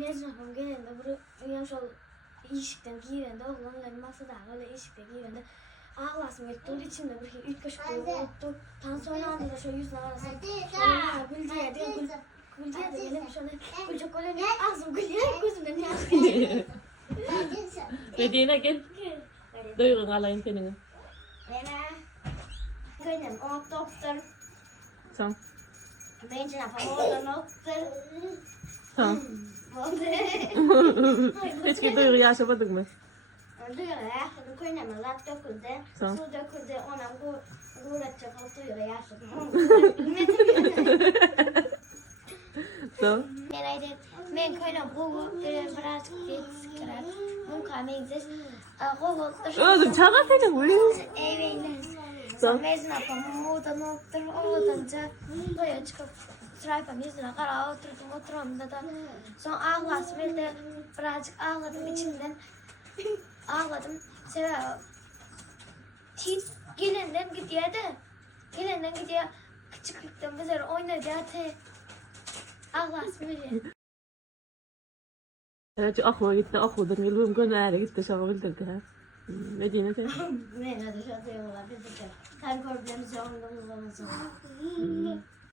Mezun gelende buraya şol işikten girende oğlanların masada öyle işikte girende ağlasım gitti. Onun içinde bir ilk aşk oldu. Tan sonra anda da şöyle yüzüne arasın. Sonra gül diye de benim şöyle gülcek öyle ağzım gülüyor gözümden yaş geliyor. Dediğine gel. Duygun alayım senin. Benim o doktor. Tamam. Bence yapalım o doktor. Tamam. Hiç ki duygu yaşamadık mı? Duyuyor ya. Koynama zat döküldü. Tamam. Su döküldü. Ondan guratça falan duyuyor yaşadım. Tamam. Men koynam bu birazcık geçkiler. Mumka mengziz. Oğlum çağır senin bu. Evet. Tamam. Mezun yapamam. Odanca doya çıkıp sıraypam yüzüne kara otururum da sonra ağlasım elde birazcık ağladım içimden. Ağladım. Gelinden gidiyor da. Gelinden gidiyor. Küçüklükten bizler oynadı ate. Ağlasım öyle. Evet, aklıma gitti. Aklıdan gelip gönderdi gitti. Şaba güldürdü ha. Medine sen? Ne hadi şu atayım ola. Biz de. Her problemimizi ondan uzanız.